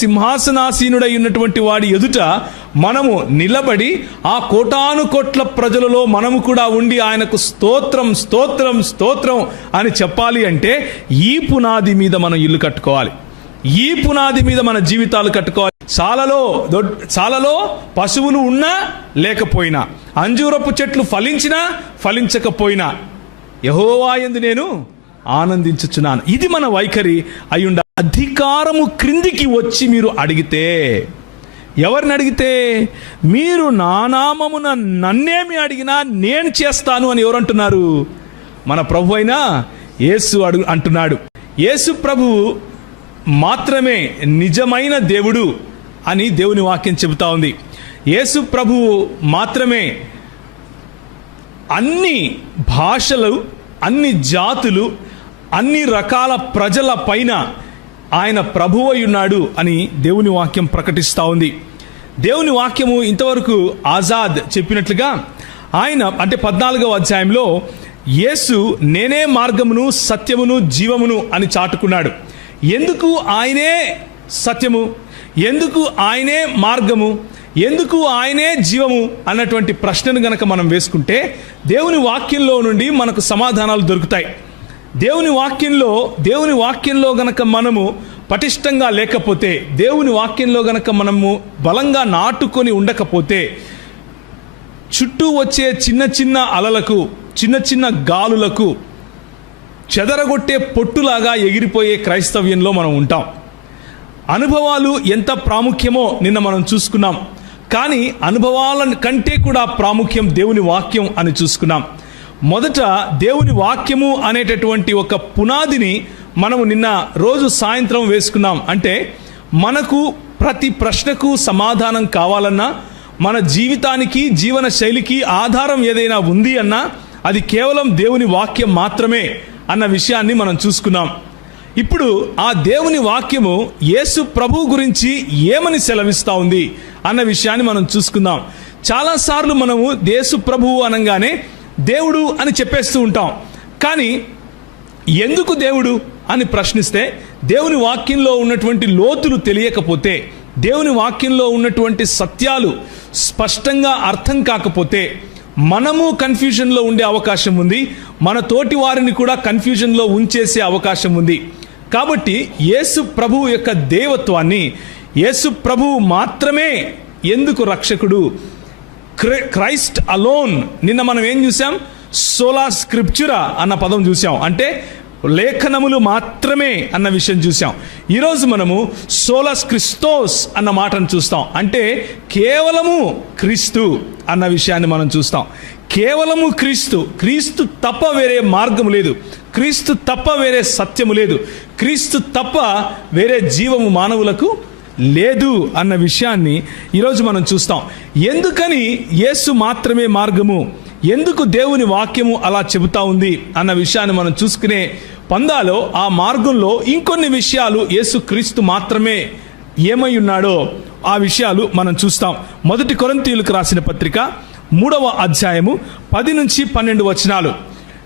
సింహాసనాసీనుడై ఉన్నటువంటి వాడి ఎదుట మనము నిలబడి ఆ కోటాను కోట్ల ప్రజలలో మనము కూడా ఉండి ఆయనకు స్తోత్రం స్తోత్రం స్తోత్రం అని చెప్పాలి అంటే ఈ పునాది మీద మనం ఇల్లు కట్టుకోవాలి. ఈ పునాది మీద మన జీవితాలు కట్టుకోవాలి. సాలలో దొడ్ సాలలో పశువులు ఉన్నా లేకపోయినా అంజూరపు చెట్లు ఫలించినా ఫలించకపోయినా యహోవా నేను ఆనందించుచున్నాను. ఇది మన వైఖరి అయ్యుండ అధికారము క్రిందికి వచ్చి మీరు అడిగితే ఎవరిని అడిగితే? మీరు నానామమున నన్నేమి అడిగినా నేను చేస్తాను అని ఎవరంటున్నారు మన ప్రభు అయినా యేసు అడుగు అంటున్నాడు. యేసు ప్రభువు మాత్రమే నిజమైన దేవుడు అని దేవుని వాక్యం చెబుతా ఉంది. యేసు ప్రభువు మాత్రమే అన్ని భాషలు అన్ని జాతులు అన్ని రకాల ప్రజల పైన ఆయన ప్రభువై ఉన్నాడు అని దేవుని వాక్యం ప్రకటిస్తూ ఉంది. దేవుని వాక్యము ఇంతవరకు ఆజాద్ చెప్పినట్లుగా ఆయన అంటే పద్నాలుగవ అధ్యాయంలో యేసు నేనే మార్గమును సత్యమును జీవమును అని చాటుకున్నాడు. ఎందుకు ఆయనే సత్యము? ఎందుకు ఆయనే మార్గము? ఎందుకు ఆయనే జీవము? అన్నటువంటి ప్రశ్నను గనక మనం వేసుకుంటే దేవుని వాక్యంలో నుండి మనకు సమాధానాలు దొరుకుతాయి. దేవుని వాక్యంలో దేవుని వాక్యంలో గనక మనము పటిష్టంగా లేకపోతే దేవుని వాక్యంలో గనక మనము బలంగా నాటుకొని ఉండకపోతే చుట్టూ వచ్చే చిన్న చిన్న అలలకు చిన్న చిన్న గాలులకు చెదరగొట్టే పొట్టులాగా ఎగిరిపోయే క్రైస్తవ్యంలో మనం ఉంటాం. అనుభవాలు ఎంత ప్రాముఖ్యమో నిన్న మనం చూసుకున్నాం. కానీ అనుభవాల కంటే కూడా ప్రాముఖ్యం దేవుని వాక్యం అని చూసుకున్నాం. మొదట దేవుని వాక్యము అనేటటువంటి ఒక పునాదిని మనము నిన్న రోజు సాయంత్రం వేసుకున్నాం. అంటే మనకు ప్రతి ప్రశ్నకు సమాధానం కావాలన్నా మన జీవితానికి జీవన శైలికి ఆధారం ఏదైనా ఉంది అన్నా అది కేవలం దేవుని వాక్యం మాత్రమే అన్న విషయాన్ని మనం చూసుకున్నాం. ఇప్పుడు ఆ దేవుని వాక్యము యేసు ప్రభు గురించి ఏమని సెలవిస్తూ ఉంది అన్న విషయాన్ని మనం చూసుకుందాం. చాలాసార్లు మనము యేసు ప్రభువు అనగానే దేవుడు అని చెప్పేస్తూ ఉంటాం. కానీ ఎందుకు దేవుడు అని ప్రశ్నిస్తే దేవుని వాక్యంలో ఉన్నటువంటి లోతులు తెలియకపోతే దేవుని వాక్యంలో ఉన్నటువంటి సత్యాలు స్పష్టంగా అర్థం కాకపోతే మనము కన్ఫ్యూజన్లో ఉండే అవకాశం ఉంది. మన తోటి వారిని కూడా కన్ఫ్యూజన్లో ఉంచేసే అవకాశం ఉంది. కాబట్టి యేసు ప్రభువు యొక్క దేవత్వాన్ని యేసు ప్రభువు మాత్రమే ఎందుకు రక్షకుడు? Christ alone. నిన్న మనం ఏం చూసాం? సోలా స్క్రిప్చురా అన్న పదం చూసాం. అంటే లేఖనములు మాత్రమే అన్న విషయం చూసాం. ఈరోజు మనము సోలస్ క్రిస్తోస్ అన్న మాటను చూస్తాం. అంటే కేవలము క్రీస్తు అన్న విషయాన్ని మనం చూస్తాం. కేవలము క్రీస్తు. క్రీస్తు తప్ప వేరే మార్గము లేదు. క్రీస్తు తప్ప వేరే సత్యము లేదు. క్రీస్తు తప్ప వేరే జీవము మానవులకు లేదు అన్న విషయాన్ని ఈరోజు మనం చూస్తాం. ఎందుకని యేసు మాత్రమే మార్గము? ఎందుకు దేవుని వాక్యము అలా చెబుతా ఉంది అన్న విషయాన్ని మనం చూసుకునే పందాలో ఆ మార్గంలో ఇంకొన్ని విషయాలు యేసు క్రీస్తు మాత్రమే ఏమై ఉన్నాడో ఆ విషయాలు మనం చూస్తాం. మొదటి కొరంతీయులకు రాసిన పత్రిక మూడవ అధ్యాయము పది నుంచి పన్నెండు వచనాలు.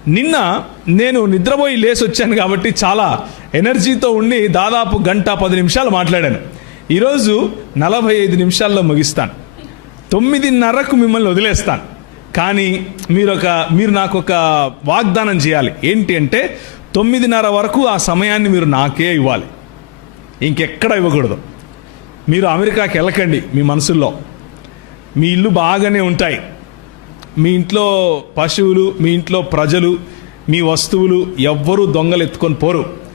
నిన్న నేను నిద్రపోయి లేచి వచ్చాను కాబట్టి చాలా ఎనర్జీతో ఉండి దాదాపు గంట పది నిమిషాలు మాట్లాడాను. ఈరోజు నలభై ఐదు నిమిషాల్లో ముగిస్తాను. తొమ్మిదిన్నరకు మిమ్మల్ని వదిలేస్తాను. కానీ మీరు ఒక మీరు నాకు ఒక వాగ్దానం చేయాలి. ఏంటి అంటే తొమ్మిదిన్నర వరకు ఆ సమయాన్ని మీరు నాకే ఇవ్వాలి. ఇంకెక్కడ ఇవ్వకూడదు. మీరు అమెరికాకి వెళ్ళకండి మీ మనసుల్లో. మీ ఇల్లు బాగానే ఉంటాయి. మీ ఇంట్లో పశువులు మీ ఇంట్లో ప్రజలు మీ వస్తువులు ఎవ్వరూ దొంగలు ఎత్తుకొని పోరు.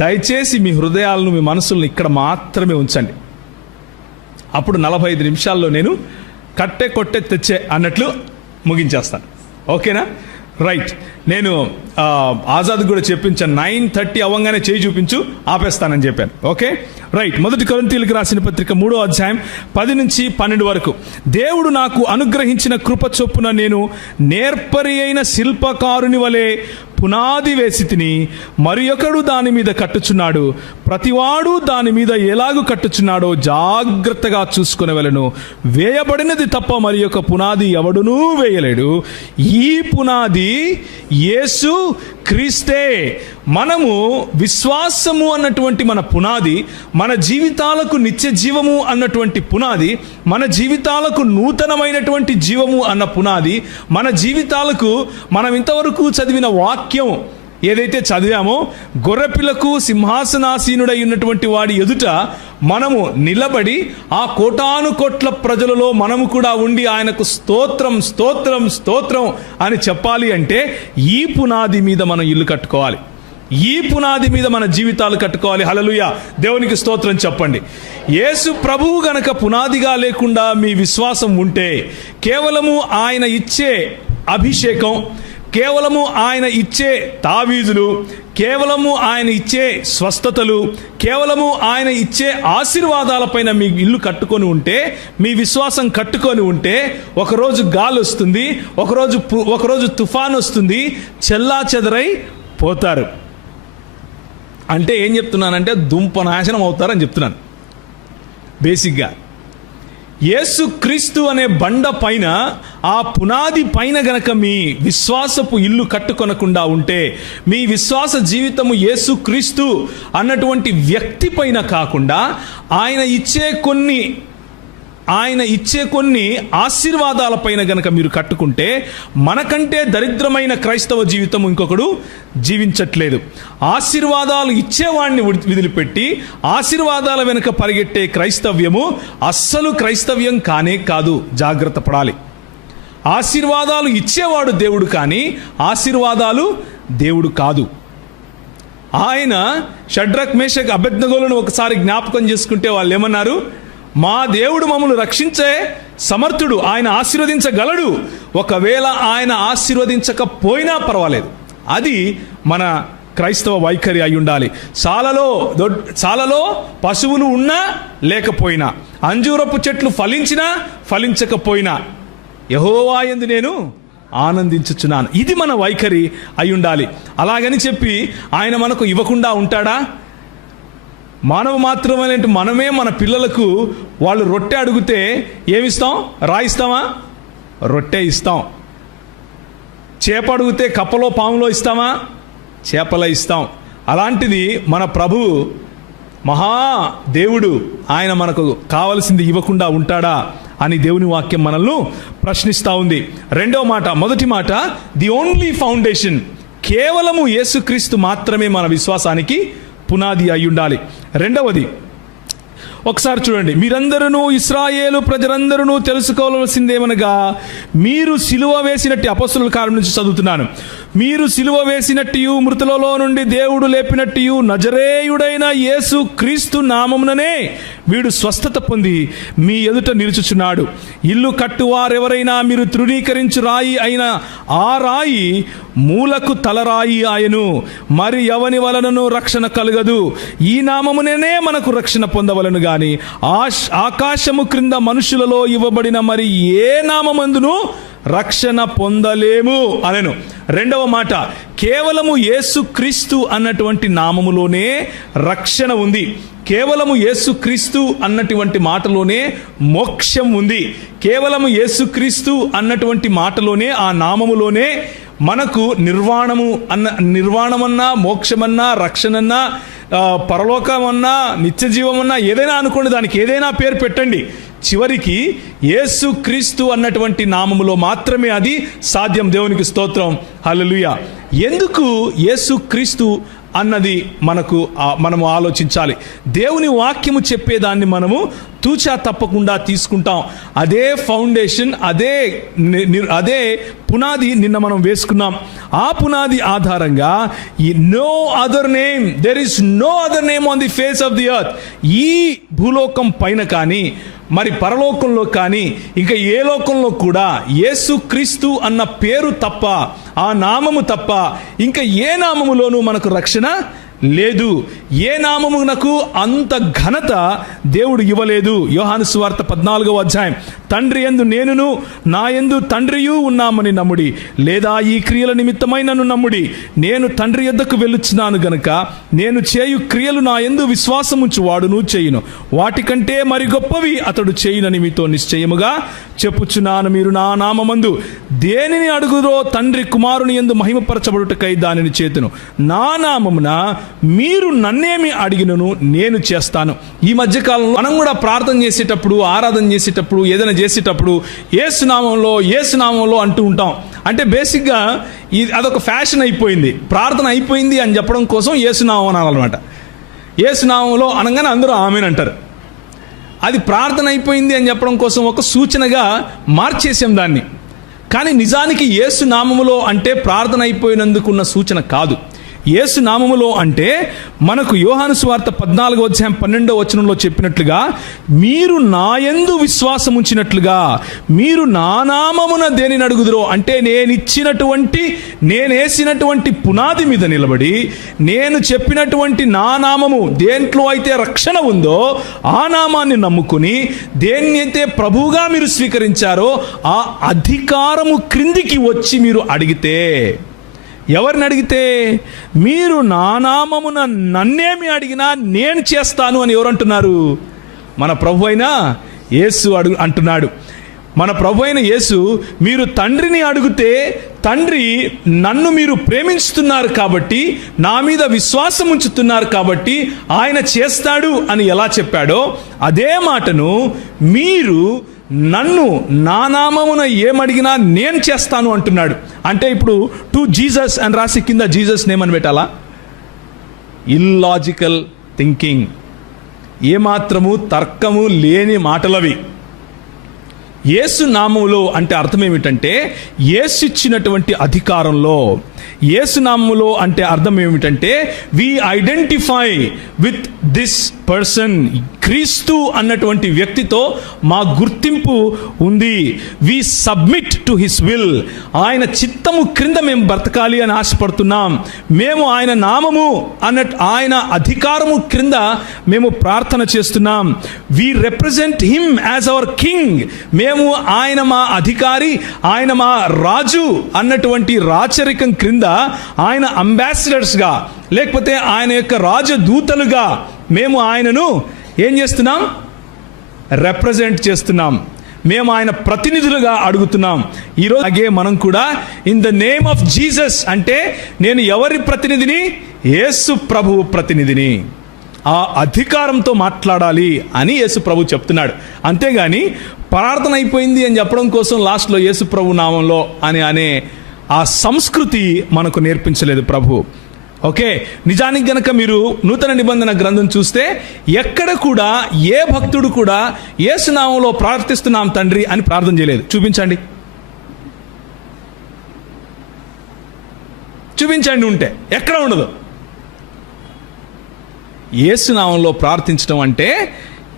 దయచేసి మీ హృదయాలను మీ మనసులను ఇక్కడ మాత్రమే ఉంచండి. అప్పుడు నలభై ఐదు నిమిషాల్లో నేను కట్టె కొట్టే తెచ్చే అన్నట్లు ముగించేస్తాను. ఓకేనా? రైట్. నేను ఆజాద్ కూడా చెప్పించాను నైన్ థర్టీ అవ్వగానే చేయి చూపించు ఆపేస్తానని చెప్పాను. ఓకే? రైట్. మొదటి కొరంతీలకు రాసిన పత్రిక మూడో అధ్యాయం పది నుంచి పన్నెండు వరకు. దేవుడు నాకు అనుగ్రహించిన కృప చొప్పున నేను నేర్పరి అయిన శిల్పకారుని వలె పునాది వేసి తిని మరి ఒకడు దాని మీద కట్టుచున్నాడు? ప్రతివాడు దాని మీద ఎలాగు కట్టుచున్నాడో జాగ్రత్తగా చూసుకునే వెళ్ళను వేయబడినది తప్ప మరి యొక్క పునాది ఎవడునూ వేయలేడు. ఈ పునాది యేసు క్రీస్తే మనము విశ్వాసము అన్నటువంటి మన పునాది మన జీవితాలకు నిత్య జీవము అన్నటువంటి పునాది మన జీవితాలకు నూతనమైనటువంటి జీవము అన్న పునాది మన జీవితాలకు మనం ఇంతవరకు చదివిన వాక్యం ఏదైతే చదివామో గొర్రెపిల్లకు సింహాసనాసీనుడై ఉన్నటువంటి వాడి ఎదుట మనము నిలబడి ఆ కోటాను కోట్ల ప్రజలలో మనము కూడా ఉండి ఆయనకు స్తోత్రం స్తోత్రం స్తోత్రం అని చెప్పాలి అంటే ఈ పునాది మీద మనం ఇల్లు కట్టుకోవాలి. ఈ పునాది మీద మన జీవితాలు కట్టుకోవాలి. హలలుయ దేవునికి స్తోత్రం చెప్పండి. యేసు ప్రభువు గనక పునాదిగా లేకుండా మీ విశ్వాసం ఉంటే కేవలము ఆయన ఇచ్చే అభిషేకం కేవలము ఆయన ఇచ్చే తావీజులు కేవలము ఆయన ఇచ్చే స్వస్థతలు కేవలము ఆయన ఇచ్చే ఆశీర్వాదాలపైన మీ ఇల్లు కట్టుకొని ఉంటే మీ విశ్వాసం కట్టుకొని ఉంటే ఒకరోజు గాలి వస్తుంది ఒకరోజు ఒకరోజు తుఫాన్ వస్తుంది చెల్లా చెదరై పోతారు. అంటే ఏం చెప్తున్నానంటే దుంప నాశనం అవుతారని చెప్తున్నాను. బేసిక్గా. యేసు క్రీస్తు అనే బండ పైన ఆ పునాది పైన గనక మీ విశ్వాసపు ఇల్లు కట్టుకొనకుండా ఉంటే మీ విశ్వాస జీవితము యేసు క్రీస్తు అన్నటువంటి వ్యక్తి పైన కాకుండా ఆయన ఇచ్చే కొన్ని ఆయన ఇచ్చే కొన్ని ఆశీర్వాదాలపైన గనక మీరు కట్టుకుంటే మనకంటే దరిద్రమైన క్రైస్తవ జీవితం ఇంకొకడు జీవించట్లేదు. ఆశీర్వాదాలు ఇచ్చేవాడిని విదిలిపెట్టి ఆశీర్వాదాల వెనుక పరిగెట్టే క్రైస్తవ్యము అస్సలు క్రైస్తవ్యం కానే కాదు. జాగ్రత్త పడాలి. ఆశీర్వాదాలు ఇచ్చేవాడు దేవుడు కానీ ఆశీర్వాదాలు దేవుడు కాదు. ఆయన షడ్రక్ మేషక్ అభ్యర్థగోలను ఒకసారి జ్ఞాపకం చేసుకుంటే వాళ్ళు ఏమన్నారు మా దేవుడు మమ్మల్ని రక్షించే సమర్థుడు ఆయన ఆశీర్వదించగలడు. ఒకవేళ ఆయన ఆశీర్వదించకపోయినా పర్వాలేదు. అది మన క్రైస్తవ వైఖరి అయి ఉండాలి. సాలలో దొడ్- సాలలో పశువులు ఉన్నా లేకపోయినా అంజూరపు చెట్లు ఫలించినా ఫలించకపోయినా యహోవా యందు నేను ఆనందించుచున్నాను. ఇది మన వైఖరి అయి ఉండాలి. అలాగని చెప్పి ఆయన మనకు ఇవ్వకుండా ఉంటాడా? మానవ మాత్రమే మనమే మన పిల్లలకు వాళ్ళు రొట్టె అడిగితే ఏమిస్తాం? రాయిస్తామా? రొట్టె ఇస్తాం. చేప అడిగితే కప్పలో పాములో ఇస్తామా? చేపల ఇస్తాం. అలాంటిది మన ప్రభువు మహా దేవుడు ఆయన మనకు కావలసింది ఇవ్వకుండా ఉంటాడా అని దేవుని వాక్యం మనల్ని ప్రశ్నిస్తూ ఉంది. రెండవ మాట మొదటి మాట ది ఓన్లీ ఫౌండేషన్ కేవలము యేసుక్రీస్తు మాత్రమే మన విశ్వాసానికి పునాది అయి ఉండాలి. రెండవది ఒకసారి చూడండి. మీరందరూ ఇస్రాయేలు ప్రజలందరూ తెలుసుకోవాల్సిందేమనగా మీరు సిలువ వేసినట్టు అపస్సుల కాలం నుంచి చదువుతున్నాను. మీరు సిలువ వేసినట్టు మృతులలో నుండి దేవుడు లేపినట్టు నజరేయుడైన యేసు క్రీస్తు నామముననే వీడు స్వస్థత పొంది మీ ఎదుట నిలుచుచున్నాడు. ఇల్లు కట్టువారెవరైనా మీరు తృణీకరించు రాయి అయిన ఆ రాయి మూలకు తలరాయి ఆయను. మరి ఎవని వలనను రక్షణ కలగదు? ఈ నామమునే మనకు రక్షణ పొందవలను గాని. ఆశ్ ఆకాశము క్రింద మనుషులలో ఇవ్వబడిన మరి ఏ నామమందును రక్షణ పొందలేము అనెను. రెండవ మాట కేవలము యేసుక్రీస్తు అన్నటువంటి నామములోనే రక్షణ ఉంది. కేవలము యేసుక్రీస్తు అన్నటువంటి మాటలోనే మోక్షం ఉంది. కేవలము యేసుక్రీస్తు అన్నటువంటి మాటలోనే ఆ నామములోనే మనకు నిర్వాణము అన్న నిర్వాణమన్నా మోక్షమన్నా రక్షణన్నా పరలోకమన్నా నిత్య జీవమన్నా ఏదైనా అనుకోండి దానికి ఏదైనా పేరు పెట్టండి. చివరికి యేసు క్రీస్తు అన్నటువంటి నామములో మాత్రమే అది సాధ్యం. దేవునికి స్తోత్రం. హలలుయ ఎందుకు యేసు క్రీస్తు అన్నది మనకు మనము ఆలోచించాలి? దేవుని వాక్యము చెప్పేదాన్ని మనము తూచా తప్పకుండా తీసుకుంటాం. అదే ఫౌండేషన్ అదే అదే పునాది నిన్న మనం వేసుకున్నాం. ఆ పునాది ఆధారంగా ఈ no other name there is no other name on the face of the earth. ఈ భూలోకం పైన కానీ మరి పరలోకంలో కానీ ఇంకా ఏ లోకంలో కూడా యేసు క్రీస్తు అన్న పేరు తప్ప ఆ నామము తప్ప ఇంకా ఏ నామములోనూ మనకు రక్షణ లేదు. ఏ నామమునకు అంత ఘనత దేవుడు ఇవ్వలేదు? యోహాను సువార్త పద్నాలుగవ అధ్యాయం. తండ్రి ఎందు నేనును నా ఎందు తండ్రియు ఉన్నామని నమ్ముడి. లేదా ఈ క్రియల నిమిత్తమై నన్ను నమ్ముడి. నేను తండ్రి ఎద్దకు వెళ్ళుచున్నాను గనుక నేను చేయు క్రియలు నా ఎందు విశ్వాసముంచు వాడును చేయును. వాటికంటే మరి గొప్పవి అతడు చేయునని మీతో నిశ్చయముగా చెప్పుచున్నాను మీరు నా నామందు. దేనిని అడుగుదో తండ్రి కుమారుని ఎందు మహిమపరచబడుటకై దానిని చేతును. నా నామమున మీరు నన్నేమి అడిగినను నేను చేస్తాను. ఈ మధ్యకాలంలో మనం కూడా ప్రార్థన చేసేటప్పుడు ఆరాధన చేసేటప్పుడు ఏదైనా చేసేటప్పుడు ఏసునామంలో ఏసునామంలో అంటూ ఉంటాం. అంటే బేసిక్గా ఇది అదొక ఫ్యాషన్ అయిపోయింది. ప్రార్థన అయిపోయింది అని చెప్పడం కోసం ఏసునామం అనాలన్నమాట. ఏసునామంలో అనగానే అందరూ ఆమెనంటారు అది ప్రార్థన అయిపోయింది అని చెప్పడం కోసం ఒక సూచనగా మార్చేసాం దాన్ని. కానీ నిజానికి ఏసునామములో అంటే ప్రార్థన అయిపోయినందుకున్న సూచన కాదు. యేసు నామములో అంటే మనకు యోహాను స్వార్త పద్నాలుగో అధ్యాయం పన్నెండో వచనంలో చెప్పినట్లుగా మీరు నాయందు విశ్వాసం ఉంచినట్లుగా మీరు నా నామమున దేనిని అడుగుదురో అంటే నేను ఇచ్చినటువంటి నేనేసినటువంటి పునాది మీద నిలబడి నేను చెప్పినటువంటి నా నామము దేంట్లో అయితే రక్షణ ఉందో ఆ నామాన్ని నమ్ముకుని దేన్నైతే ప్రభువుగా మీరు స్వీకరించారో ఆ అధికారము క్రిందికి వచ్చి మీరు అడిగితే ఎవరిని అడిగితే మీరు నానామమున నన్నేమి అడిగినా నేను చేస్తాను అని ఎవరు అంటున్నారు? మన ప్రభు అయినా యేసు అడుగు అంటున్నాడు. మన ప్రభు అయిన యేసు మీరు తండ్రిని అడిగితే తండ్రి నన్ను మీరు ప్రేమించుతున్నారు కాబట్టి నా మీద విశ్వాసం ఉంచుతున్నారు కాబట్టి ఆయన చేస్తాడు అని ఎలా చెప్పాడో అదే మాటను మీరు నన్ను నా నామమున ఏమడిగినా నేను చేస్తాను అంటున్నాడు. అంటే ఇప్పుడు టు జీసస్ అని రాసి కింద జీసస్ నేమ్ అని పెట్టాలా? ఇల్లాజికల్ థింకింగ్ ఏమాత్రము తర్కము లేని మాటలవి. యేసు నామములో అంటే అర్థం ఏమిటంటే యేసు ఇచ్చినటువంటి అధికారంలో యేసు నామములో అంటే అర్థం ఏమిటంటే we identify with this person క్రీస్తు అన్నటువంటి వ్యక్తితో మా గుర్తింపు ఉంది. We submit to his will ఆయన చిత్తము క్రింద మేము బ్రతకాలి అని ఆశపడుతున్నాం. మేము ఆయన నామము అన్న ఆయన అధికారము క్రింద మేము ప్రార్థన చేస్తున్నాం. We represent him as our king మేము మేము ఆయన మా అధికారి ఆయన మా రాజు అన్నటువంటి రాచరికం క్రింద ఆయన అంబాసిడర్స్గా లేకపోతే ఆయన యొక్క రాజదూతలుగా మేము ఆయనను ఏం చేస్తున్నాం? రిప్రజెంట్ చేస్తున్నాం. మేము ఆయన ప్రతినిధులుగా అడుగుతున్నాం. ఈరోజు అలాగే మనం కూడా in the name of Jesus అంటే నేను ఎవరి ప్రతినిధిని? యేసు ప్రభువు ప్రతినిధిని. ఆ అధికారంతో మాట్లాడాలి అని యేసు ప్రభు చెప్తున్నాడు. అంతేగాని ప్రార్థన అయిపోయింది అని చెప్పడం కోసం లాస్ట్లో యేసు ప్రభు నామంలో అని అనే ఆ సంస్కృతి మనకు నేర్పించలేదు ప్రభు. ఓకే? నిజానికి గనక మీరు నూతన నిబంధన గ్రంథం చూస్తే ఎక్కడ కూడా ఏ భక్తుడు కూడా ఏసునామంలో ప్రార్థిస్తున్నాం తండ్రి అని ప్రార్థన చేయలేదు. చూపించండి. చూపించండి ఉంటే. ఎక్కడ ఉండదు. ఏసునామంలో ప్రార్థించడం అంటే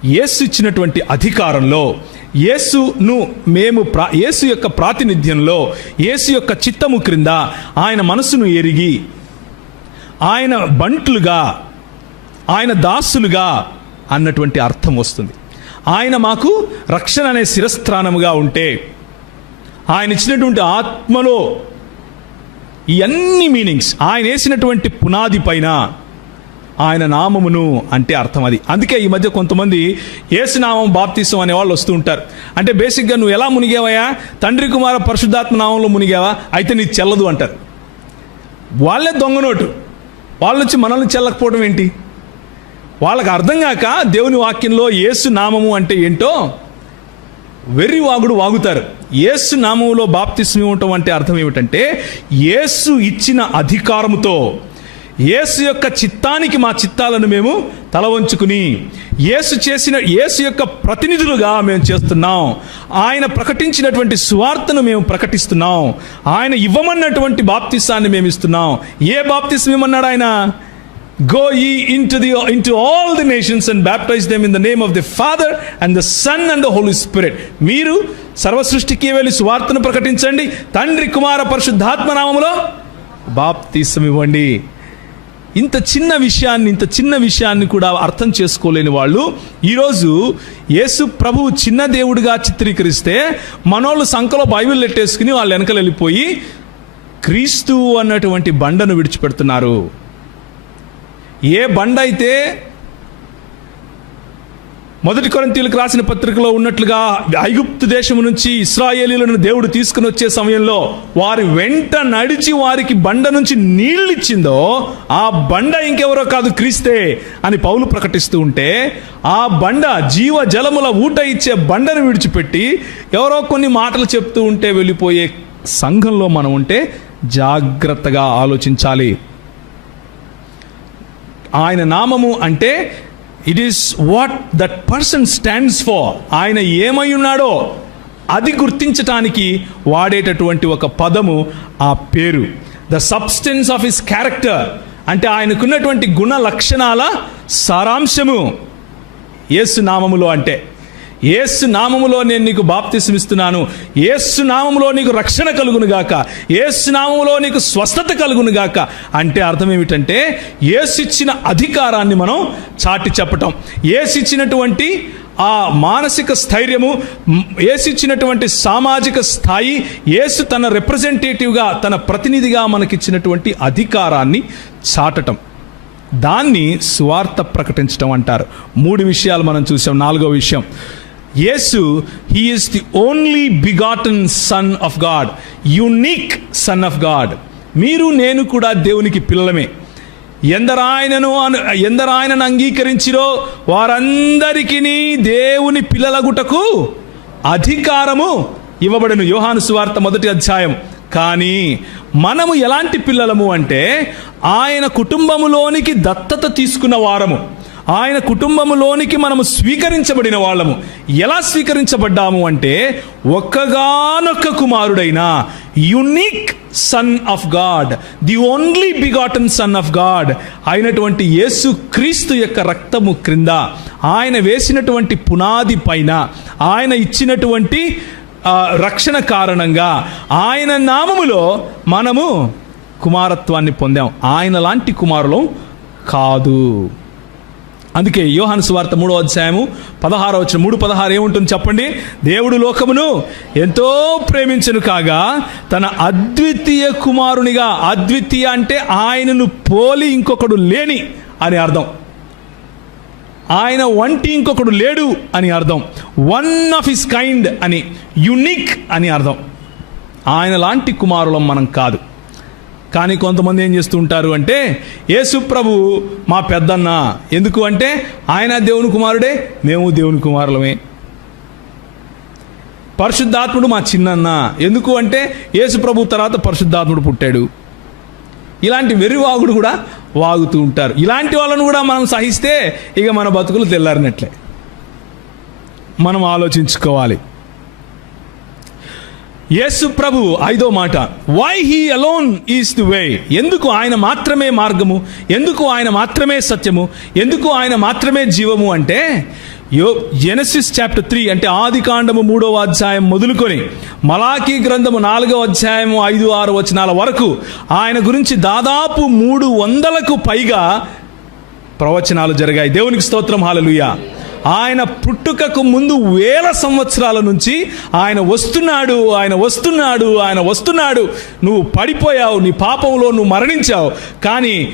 యేసు ఇచ్చినటువంటి అధికారంలో యేసును మేము ప్రా యేసు యొక్క ప్రాతినిధ్యంలో యేసు యొక్క చిత్తము క్రింద ఆయన మనసును ఎరిగి ఆయన బంట్లుగా ఆయన దాసులుగా అన్నటువంటి అర్థం వస్తుంది. ఆయన మాకు రక్షణ అనే శిరస్థానముగా ఉంటే ఆయన ఇచ్చినటువంటి ఆత్మలో ఈ మీనింగ్స్ ఆయన వేసినటువంటి పునాది పైన ఆయన నామమును అంటే అర్థం అది. అందుకే ఈ మధ్య కొంతమంది ఏసునామం బాప్తీసం అనే వాళ్ళు వస్తూ ఉంటారు. అంటే బేసిక్గా నువ్వు ఎలా మునిగావయ్యా? తండ్రి కుమార పరిశుద్ధాత్మ నామంలో మునిగావా? అయితే నీకు చెల్లదు అంటారు. వాళ్ళే దొంగనోటు వాళ్ళ నుంచి మనల్ని చెల్లకపోవడం ఏంటి? వాళ్ళకి అర్థం కాక దేవుని వాక్యంలో ఏసు నామము అంటే ఏంటో వెర్రి వాగుడు వాగుతారు. ఏసు నామములో బాప్తిస్మి ఇవ్వటం అంటే అర్థం ఏమిటంటే ఏసు ఇచ్చిన అధికారముతో యేసు యొక్క చిత్తానికి మా చిత్తాలను మేము తల వంచుకుని యేసు చేసిన యేసు యొక్క ప్రతినిధులుగా మేము చేస్తున్నాం. ఆయన ప్రకటించినటువంటి సువార్తను మేము ప్రకటిస్తున్నాం. ఆయన ఇవ్వమన్నటువంటి బాప్తిసాన్ని మేము ఇస్తున్నాం. ఏ బాప్తిసం ఇవ్వమన్నాడు ఆయన? Go ye into the into all the nations and baptize them in the name of the father and the son and the holy spirit మీరు సర్వసృష్టికి వెళ్ళి సువార్తను ప్రకటించండి. తండ్రి కుమార పరిశుద్ధాత్మ నామములో బాప్తిసం ఇవ్వండి. ఇంత చిన్న విషయాన్ని ఇంత చిన్న విషయాన్ని కూడా అర్థం చేసుకోలేని వాళ్ళు ఈరోజు యేసు ప్రభువు చిన్న దేవుడిగా చిత్రీకరిస్తే మనోళ్ళు సంఖలో బైబిల్ ఎట్టేసుకుని వాళ్ళు వెనకలు వెళ్ళిపోయి క్రీస్తు అన్నటువంటి బండను విడిచిపెడుతున్నారు. ఏ బండ అయితే మొదటి కొరంతీలకు రాసిన పత్రికలో ఉన్నట్లుగా ఐగుప్తు దేశం నుంచి ఇస్రాయేలీలను దేవుడు తీసుకుని వచ్చే సమయంలో వారి వెంట నడిచి వారికి బండ నుంచి నీళ్ళు ఇచ్చిందో ఆ బండ ఇంకెవరో కాదు క్రీస్తే అని పౌలు ప్రకటిస్తూ ఉంటే ఆ బండ జీవ జలముల ఊట ఇచ్చే బండను విడిచిపెట్టి ఎవరో కొన్ని మాటలు చెప్తూ ఉంటే వెళ్ళిపోయే సంఘంలో మనం ఉంటే జాగ్రత్తగా ఆలోచించాలి. ఆయన నామము అంటే it is what that person stands for ఆయన ఏమై ఉన్నాడో అది గుర్తించటానికి వాడేటటువంటి ఒక పదము ఆ పేరు. The substance of his character అంటే ఆయనకున్నటువంటి గుణ లక్షణాల సారాంశము. యేసు నామములో అంటే. ఏసు నామములో నేను నీకు బాప్తిసం ఏసు నామములో నీకు రక్షణ కలుగును గాక. ఏసు నామములో నీకు స్వస్థత కలుగును గాక. అంటే అర్థం ఏమిటంటే ఏసు ఇచ్చిన అధికారాన్ని మనం చాటి చెప్పటం. ఏసు ఇచ్చినటువంటి ఆ మానసిక స్థైర్యము ఏసిచ్చినటువంటి ఇచ్చినటువంటి సామాజిక స్థాయి యేసు తన రిప్రజెంటేటివ్గా తన ప్రతినిధిగా మనకిచ్చినటువంటి అధికారాన్ని చాటటం. దాన్ని స్వార్థ ప్రకటించడం అంటారు. మూడు విషయాలు మనం చూసాం. నాలుగో విషయం. యేసు he is the only begotten son of God unique son of God మీరు నేను కూడా దేవునికి పిల్లలమే. ఎందరాయనను అను ఎందరాయనను అంగీకరించిరో వారందరికీ దేవుని పిల్లలగుటకు అధికారము ఇవ్వబడను. యోహాను సువార్త మొదటి అధ్యాయం. కానీ మనము ఎలాంటి పిల్లలము అంటే ఆయన కుటుంబములోనికి దత్తత తీసుకున్న వారము. ఆయన కుటుంబములోనికి మనము స్వీకరించబడిన వాళ్ళము. ఎలా స్వీకరించబడ్డాము అంటే ఒక్కగానొక్క కుమారుడైన unique son of God the only begotten son of God అయినటువంటి యేసు క్రీస్తు యొక్క రక్తము క్రింద ఆయన వేసినటువంటి పునాది పైన ఆయన ఇచ్చినటువంటి రక్షణ కారణంగా ఆయన నామములో మనము కుమారత్వాన్ని పొందాం. ఆయన లాంటి కుమారులం కాదు. అందుకే యోహాను సువార్త మూడో అధ్యాయము పదహారో వచ్చిన మూడు పదహారు ఏముంటుంది చెప్పండి? దేవుడు లోకమును ఎంతో ప్రేమించను కాగా తన అద్వితీయ కుమారునిగా అద్వితీయ అంటే ఆయనను పోలి ఇంకొకడు లేని అని అర్థం. ఆయన వంటి ఇంకొకడు లేడు అని అర్థం. వన్ ఆఫ్ హిస్ కైండ్ అని యునిక్ అని అర్థం. ఆయన లాంటి కుమారులం మనం కాదు. కానీ కొంతమంది ఏం చేస్తూ ఉంటారు అంటే యేసుప్రభు మా పెద్దన్న. ఎందుకు అంటే ఆయన దేవుని కుమారుడే మేము దేవుని కుమారులమే. పరిశుద్ధాత్ముడు మా చిన్నన్న. ఎందుకు అంటే యేసుప్రభు తర్వాత పరిశుద్ధాత్ముడు పుట్టాడు. ఇలాంటి వెర్రివాగుడు కూడా వాగుతూ ఉంటారు. ఇలాంటి వాళ్ళను కూడా మనం సహిస్తే ఇక మన బతుకులు తెల్లారినట్లే. మనం ఆలోచించుకోవాలి. యేసు ప్రభు ఐదో మాట why he alone is the way ఎందుకు ఆయన మాత్రమే మార్గము? ఎందుకు ఆయన మాత్రమే సత్యము? ఎందుకు ఆయన మాత్రమే జీవము? అంటే యో జెనసిస్ చాప్టర్ త్రీ అంటే ఆది కాండము మూడవ అధ్యాయం మొదలుకొని మలాఖీ గ్రంథము నాలుగవ అధ్యాయము ఐదు ఆరు వచనాల వరకు ఆయన గురించి దాదాపు మూడు వందలకు పైగా ప్రవచనాలు జరిగాయి. దేవునికి స్తోత్రం. హాలలుయ ఆయన పుట్టుకకు ముందు వేల సంవత్సరాల నుంచి ఆయన వస్తున్నాడు ఆయన వస్తున్నాడు ఆయన వస్తున్నాడు. నువ్వు పడిపోయావు నీ పాపంలో నువ్వు మరణించావు. కానీ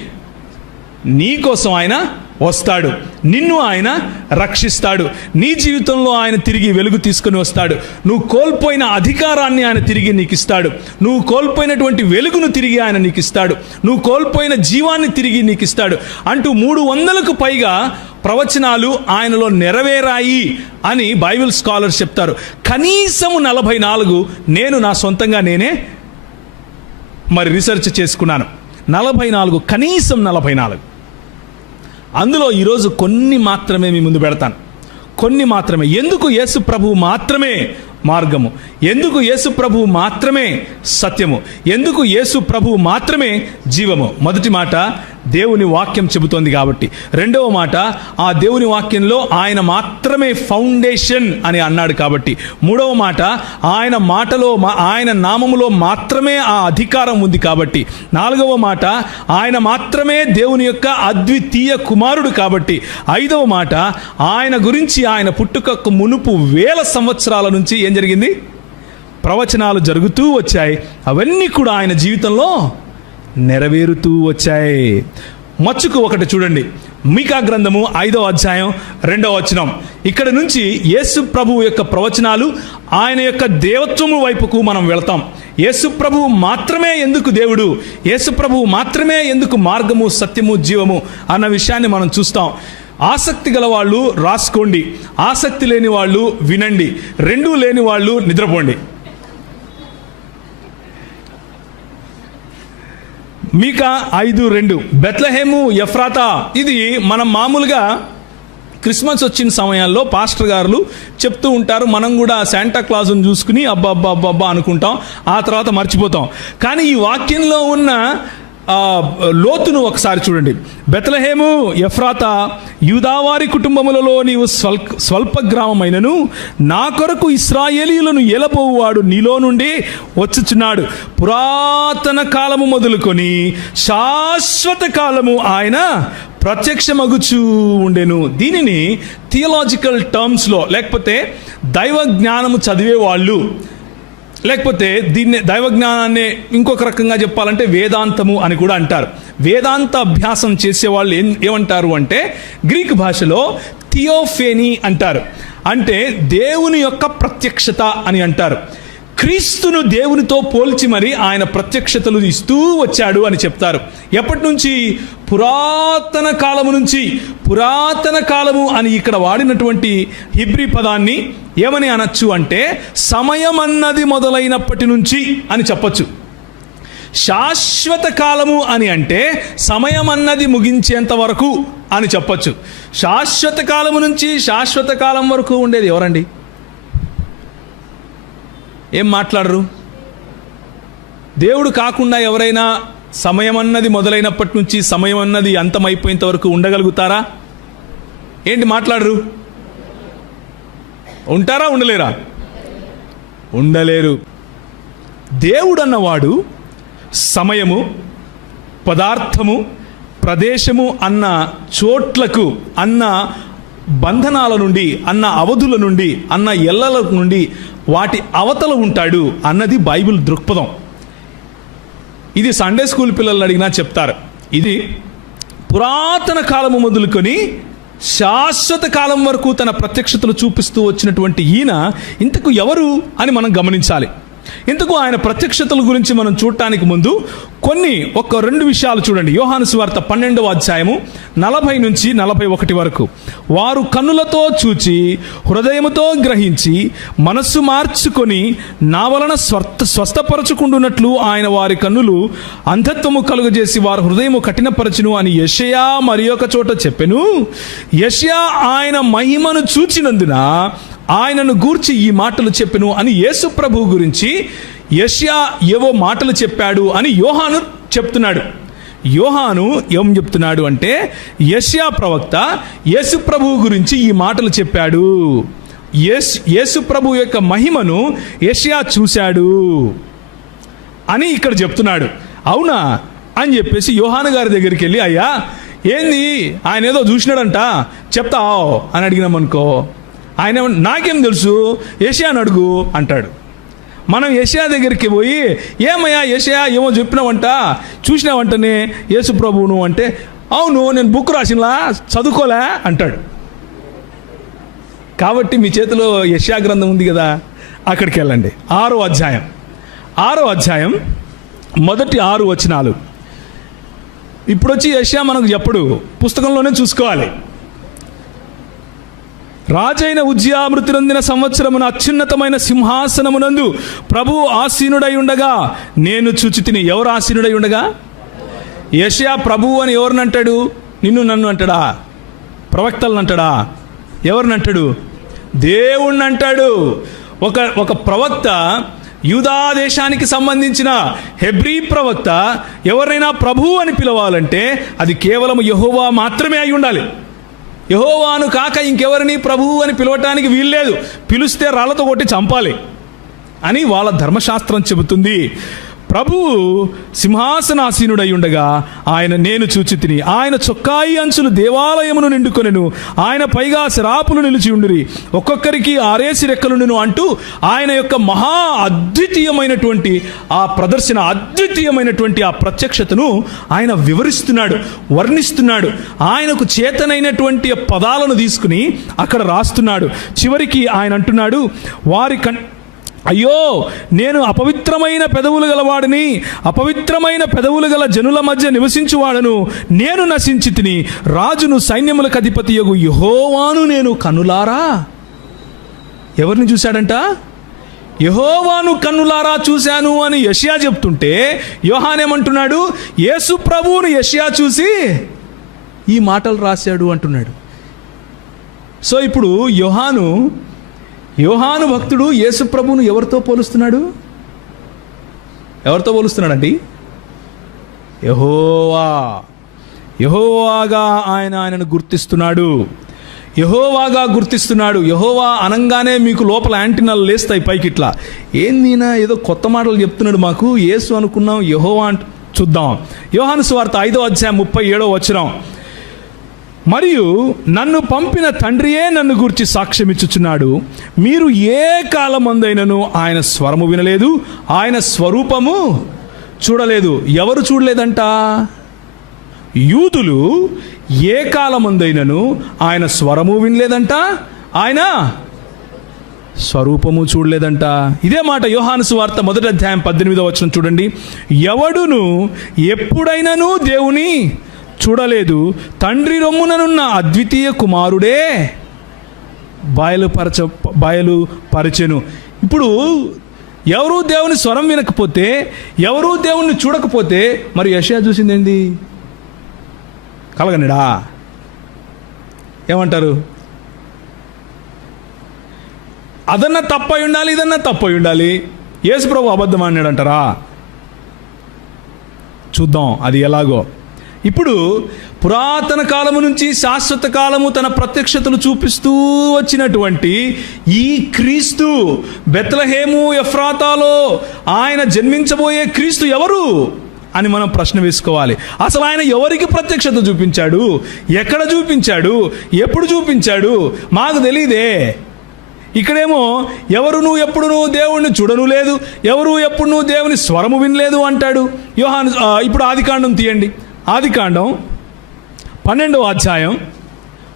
నీకోసం ఆయన వస్తాడు. నిన్ను ఆయన రక్షిస్తాడు. నీ జీవితంలో ఆయన తిరిగి వెలుగు తీసుకుని వస్తాడు. నువ్వు కోల్పోయిన అధికారాన్ని ఆయన తిరిగి నీకు ఇస్తాడు. నువ్వు కోల్పోయినటువంటి వెలుగును తిరిగి ఆయన నీకు ఇస్తాడు. నువ్వు కోల్పోయిన జీవాన్ని తిరిగి నీకు ఇస్తాడు. అంటూ మూడు వందలకు పైగా ప్రవచనాలు ఆయనలో నెరవేరాయి అని బైబిల్ స్కాలర్స్ చెప్తారు. కనీసము నలభై నాలుగు నేను నా సొంతంగా నేనే మరి రీసెర్చ్ చేసుకున్నాను. నలభై నాలుగు కనీసం నలభై నాలుగు అందులో ఈరోజు కొన్ని మాత్రమే మీ ముందు పెడతాను. కొన్ని మాత్రమే. ఎందుకు యేసు ప్రభువు మాత్రమే మార్గము? ఎందుకు యేసు ప్రభువు మాత్రమే సత్యము? ఎందుకు యేసు ప్రభువు మాత్రమే జీవము? మొదటి మాట దేవుని వాక్యం చెబుతోంది కాబట్టి. రెండవ మాట ఆ దేవుని వాక్యంలో ఆయన మాత్రమే ఫౌండేషన్ అని అన్నాడు కాబట్టి. మూడవ మాట ఆయన మాటలో మా- ఆయన నామములో మాత్రమే ఆ అధికారం ఉంది కాబట్టి. నాలుగవ మాట ఆయన మాత్రమే దేవుని యొక్క అద్వితీయ కుమారుడు కాబట్టి. ఐదవ మాట ఆయన గురించి ఆయన పుట్టుకకు మునుపు వేల సంవత్సరాల నుంచి ఏం జరిగింది? ప్రవచనాలు జరుగుతూ వచ్చాయి. అవన్నీ కూడా ఆయన జీవితంలో నెరవేరుతూ వచ్చాయి. మచ్చుకు ఒకటి చూడండి. మీకా గ్రంథము ఐదవ అధ్యాయం రెండవ వచనం. ఇక్కడ నుంచి యేసు ప్రభువు యొక్క ప్రవచనాలు ఆయన యొక్క దేవత్వము వైపుకు మనం వెళతాం. యేసు ప్రభువు మాత్రమే ఎందుకు దేవుడు? యేసు ప్రభువు మాత్రమే ఎందుకు మార్గము సత్యము జీవము అన్న విషయాన్ని మనం చూస్తాం. ఆసక్తి గల వాళ్ళు రాసుకోండి. ఆసక్తి లేని వాళ్ళు వినండి. రెండూ లేని వాళ్ళు నిద్రపోండి. మీక ఐదు రెండు. బెత్లహేము ఎఫ్రాతా. ఇది మనం మామూలుగా క్రిస్మస్ వచ్చిన సమయాల్లో పాస్టర్ గారులు చెప్తూ ఉంటారు. మనం కూడా శాంటా క్లాజ్ను చూసుకుని అబ్బా అబ్బా అబ్బా అబ్బా అనుకుంటాం. ఆ తర్వాత మర్చిపోతాం. కానీ ఈ వాక్యంలో ఉన్న లోతును ఒకసారి చూడండి. బెతలహేము ఎఫ్రాత యూదావారి కుటుంబములలో నీవు స్వల్ప స్వల్ప గ్రామమైనను నా కొరకు ఇస్రాయేలీలను ఏలపోవువాడు నీలో నుండి వచ్చుచున్నాడు. పురాతన కాలము మొదలుకొని శాశ్వత కాలము ఆయన ప్రత్యక్షమగుచూ ఉండెను. దీనిని థియలాజికల్ టర్మ్స్లో లేకపోతే దైవ జ్ఞానము చదివే వాళ్ళు లేకపోతే దీన్ని దైవ జ్ఞానాన్ని ఇంకొక రకంగా చెప్పాలంటే వేదాంతము అని కూడా అంటారు. వేదాంత అభ్యాసం చేసేవాళ్ళు ఏం ఏమంటారు అంటే గ్రీక్ భాషలో థియోఫేనీ అంటారు. అంటే దేవుని యొక్క ప్రత్యక్షత అని అంటారు. క్రీస్తును దేవునితో పోల్చి మరి ఆయన ప్రత్యక్షతలు ఇస్తూ వచ్చాడు అని చెప్తారు. ఎప్పటి నుంచి? పురాతన కాలము నుంచి. పురాతన కాలము అని ఇక్కడ వాడినటువంటి హిబ్రీ పదాన్ని ఏమని అనొచ్చు అంటే సమయం అన్నది మొదలైనప్పటి నుంచి అని చెప్పచ్చు. శాశ్వత కాలము అని అంటే సమయం అన్నది ముగించేంత వరకు అని చెప్పచ్చు. శాశ్వత కాలము నుంచి శాశ్వత కాలం వరకు ఉండేది ఎవరండి? ఏం మాట్లాడరు? దేవుడు కాకుండా ఎవరైనా సమయం అన్నది మొదలైనప్పటి నుంచి సమయం అన్నది అంతమైపోయేంత వరకు ఉండగలుగుతారా? ఏంటి మాట్లాడరు? ఉంటారా ఉండలేరా? ఉండలేరు. దేవుడు అన్నవాడు సమయము పదార్థము ప్రదేశము అన్న చోట్లకు అన్న బంధనాల నుండి అన్న అవధుల నుండి అన్న ఎల్లల నుండి వాటి అవతల ఉంటాడు అన్నది బైబిల్ దృక్పథం. ఇది సండే స్కూల్ పిల్లలు అడిగినా చెప్తారు. ఇది పురాతన కాలము మొదలుకొని శాశ్వత కాలం వరకు తన ప్రత్యక్షతలు చూపిస్తూ వచ్చినటువంటి ఈయన ఇంతకు ఎవరు అని మనం గమనించాలి. ఇంతకు ఆయన ప్రత్యక్షతల గురించి మనం చూడటానికి ముందు కొన్ని ఒక రెండు విషయాలు చూడండి. యోహాను వార్త పన్నెండవ అధ్యాయము నలభై నుంచి నలభై ఒకటి వరకు. వారు కన్నులతో చూచి హృదయముతో గ్రహించి మనస్సు మార్చుకొని నా వలన స్వర్త స్వస్థపరచుకుంటున్నట్లు ఆయన వారి కన్నులు అంధత్వము కలుగజేసి వారి హృదయము కఠినపరచును అని యషయా మరి ఒక చోట చెప్పెను. యషయా ఆయన మహిమను చూచినందున ఆయనను గూర్చి ఈ మాటలు చెప్పెను అని యేసు ప్రభు గురించి యష్యా ఏవో మాటలు చెప్పాడు అని యోహాను చెప్తున్నాడు. యోహాను ఏం చెప్తున్నాడు అంటే యష్యా ప్రవక్త యేసు ప్రభువు గురించి ఈ మాటలు చెప్పాడు. యేసు యేసు ప్రభు యొక్క మహిమను యష్యా చూశాడు అని ఇక్కడ చెప్తున్నాడు. అవునా? అని చెప్పేసి యోహాను గారి దగ్గరికి వెళ్ళి అయ్యా ఏంది? ఆయన ఏదో చూసినాడంట చెప్తావు? అని అడిగినామనుకో. ఆయన నాకేం తెలుసు? ఏషియాని అడుగు అంటాడు. మనం యషయా దగ్గరికి పోయి ఏమయ్యా యషయా ఏమో చెప్పినావంట చూసినావంటనే యేసు ప్రభువును అంటే అవును నేను బుక్ రాసినలా చదువుకోలే అంటాడు. కాబట్టి మీ చేతిలో యష్యా గ్రంథం ఉంది కదా అక్కడికి వెళ్ళండి. ఆరో అధ్యాయం. ఆరో అధ్యాయం మొదటి ఆరు వచనాలు. ఇప్పుడు వచ్చి యష్యా మనకు చెప్పడు పుస్తకంలోనే చూసుకోవాలి. రాజైన ఉజ్జయా మృతి నొందిన సంవత్సరమున అత్యున్నతమైన సింహాసనమునందు ప్రభు ఆసీనుడై ఉండగా నేను చూచితిని ఎవరు ఆసీనుడై ఉండగా? యషయా ప్రభువు అని ఎవరినంటాడు నిన్ను నన్ను అంటాడా? ప్రవక్తలను అంటాడా? ఎవరినంటాడు దేవుణ్ణి అంటాడు. ఒక ఒక ప్రవక్త యూదా దేశానికి సంబంధించిన హెబ్రీ ప్రవక్త ఎవరైనా ప్రభు అని పిలవాలంటే అది కేవలం యహోవా మాత్రమే అయి ఉండాలి. యహోవాను కాక ఇంకెవరిని ప్రభువు అని పిలవటానికి వీల్లేదు పిలిస్తే రాళ్ళతో కొట్టి చంపాలి అని వాళ్ళ ధర్మశాస్త్రం చెబుతుంది. ప్రభువు సింహాసనాసీనుడై ఉండగా ఆయన నేను చూచి తిని ఆయన చొక్కాయి అంచులు దేవాలయమును నిండుకొనెను ఆయన పైగా శరాపులు నిలిచి ఉండిరి. ఒక్కొక్కరికి ఆరేసి రెక్కలుండును అంటూ ఆయన యొక్క మహా అద్వితీయమైనటువంటి ఆ ప్రదర్శన అద్వితీయమైనటువంటి ఆ ప్రత్యక్షతను ఆయన వివరిస్తున్నాడు వర్ణిస్తున్నాడు. ఆయనకు చేతనైనటువంటి పదాలను తీసుకుని అక్కడ రాస్తున్నాడు. చివరికి ఆయన అంటున్నాడు వారి కన్ అయ్యో నేను అపవిత్రమైన పెదవులు గలవాడిని అపవిత్రమైన పెదవులు గల జనుల మధ్య నివసించువాడను నేను నశించి తిని రాజును సైన్యములకు అధిపతి యగు యహోవాను నేను కనులారా? ఎవరిని చూశాడంట? యహోవాను కన్నులారా చూశాను అని యషియా చెప్తుంటే యోహాన్ ఏమంటున్నాడు? యేసు ప్రభువును యషియా చూసి ఈ మాటలు రాశాడు అంటున్నాడు. సో ఇప్పుడు యోహాను యోహాను భక్తుడు యేసుప్రభువును ఎవరితో పోలుస్తున్నాడు? ఎవరితో పోలుస్తున్నాడండి? యహోవా. యహోవాగా ఆయన ఆయనను గుర్తిస్తున్నాడు. యహోవాగా గుర్తిస్తున్నాడు. యహోవా అనంగానే మీకు లోపల యాంటీనాలు లేస్తాయి పైకి ఇట్లా ఏందినా ఏదో కొత్త మాటలు చెప్తున్నాడు మాకు. యేసు అనుకున్నాం యహోవా అంట చూద్దాం. యోహాను స్వార్త ఐదో అధ్యాయం ముప్పై ఏడో వచ్చినాం మరియు నన్ను పంపిన తండ్రియే నన్ను గురించి సాక్ష్యమిచ్చుచున్నాడు. మీరు ఏ కాలమందైనను ఆయన స్వరము వినలేదు ఆయన స్వరూపము చూడలేదు. ఎవరు చూడలేదంట? యూదులు ఏ కాలమందైనను ఆయన స్వరము వినలేదంట ఆయన స్వరూపము చూడలేదంట. ఇదే మాట యోహానుసు వార్త మొదటి అధ్యాయం పద్దెనిమిదో వచ్చిన చూడండి. ఎవడును ఎప్పుడైనాను దేవుని చూడలేదు. తండ్రి రొమ్ముననున్న అద్వితీయ కుమారుడే బయలుపరచ బయలుపరచెను. ఇప్పుడు ఎవరూ దేవుని స్వరం వినకపోతే ఎవరూ దేవుణ్ణి చూడకపోతే మరి యషయా చూసిందేంది? కలగనిడా? ఏమంటారు? అదన్నా తప్పై ఉండాలి ఇదన్నా తప్పై ఉండాలి. యేసు ప్రభు అబద్ధం అన్నాడంటారా చూద్దాం అది ఎలాగో. ఇప్పుడు పురాతన కాలము నుంచి శాశ్వత కాలము తన ప్రత్యక్షతలు చూపిస్తూ వచ్చినటువంటి ఈ క్రీస్తు బెత్లహేము ఎఫ్రాతాలో ఆయన జన్మించబోయే క్రీస్తు ఎవరు అని మనం ప్రశ్న వేసుకోవాలి. అసలు ఆయన ఎవరికి ప్రత్యక్షత చూపించాడు? ఎక్కడ చూపించాడు? ఎప్పుడు చూపించాడు? మాకు తెలియదే ఇక్కడేమో ఎవరు నువ్వు ఎప్పుడు నువ్వు దేవుణ్ణి చూడను లేదు ఎవరు ఎప్పుడు నువ్వు దేవుని స్వరము వినలేదు అంటాడు. యోహాను ఇప్పుడు ఆదికాండం తీయండి. ఆదికాండం పన్నెండవ అధ్యాయం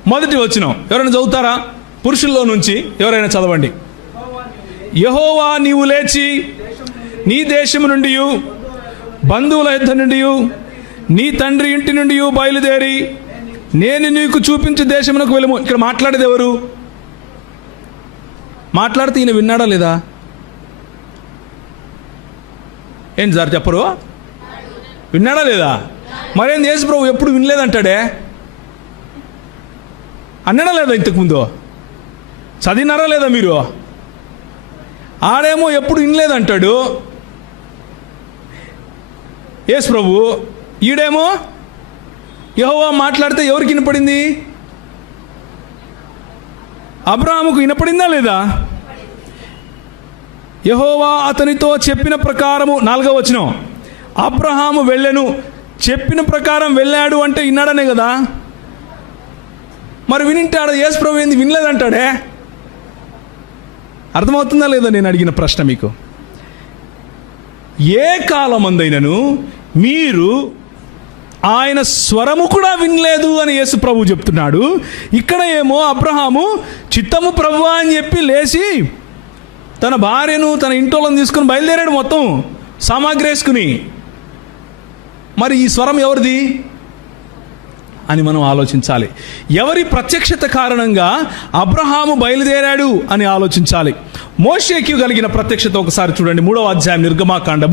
మొదటి వచనం. ఎవరైనా చదువుతారా? పురుషుల్లో నుంచి ఎవరైనా చదవండి. యహోవా నీవు లేచి నీ దేశము నుండి బంధువుల యుద్ధ నుండి నీ తండ్రి ఇంటి నుండి బయలుదేరి నేను నీకు చూపించే దేశమునకు వెళ్ళము. ఇక్కడ మాట్లాడేది ఎవరు? మాట్లాడితే ఈయన విన్నాడా లేదా? ఏంటి సార్ చెప్పరు? విన్నాడా లేదా? మరేం యేసు ప్రభు ఎప్పుడు వినలేదంటాడే? అన్నడా లేదా ఇంతకుముందు? చదివినారా లేదా మీరు? ఆడేమో ఎప్పుడు వినలేదంటాడు. యేసు ప్రభు ఈడేమో యహోవా మాట్లాడితే ఎవరికి వినపడింది? అబ్రాహాముకు వినపడిందా లేదా? యహోవా అతనితో చెప్పిన ప్రకారము నాలుగవ వచనం అబ్రహాము వెళ్ళెను చెప్పిన ప్రకారం వెళ్ళాడు అంటే విన్నాడనే కదా? మరి వినింటాడు? యేసు ప్రభు ఏంది? వినలేదంటాడే? అర్థమవుతుందా లేదా నేను అడిగిన ప్రశ్న మీకు? ఏ కాలమందైనను మీరు ఆయన స్వరము కూడా వినలేదు అని యేసు ప్రభు చెప్తున్నాడు. ఇక్కడ ఏమో అబ్రహాము చిత్తము ప్రభు అని చెప్పి లేచి తన భార్యను తన ఇంటోళ్ళని తీసుకుని బయలుదేరాడు మొత్తం సామాగ్రి వేసుకుని. మరి ఈ స్వరం ఎవరిది? అని మనం ఆలోచించాలి. ఎవరి ప్రత్యక్షత కారణంగా అబ్రహాము బయలుదేరాడు అని ఆలోచించాలి. మోషేకి కలిగిన ప్రత్యక్షత ఒకసారి చూడండి మూడవ అధ్యాయం నిర్గమాకాండము.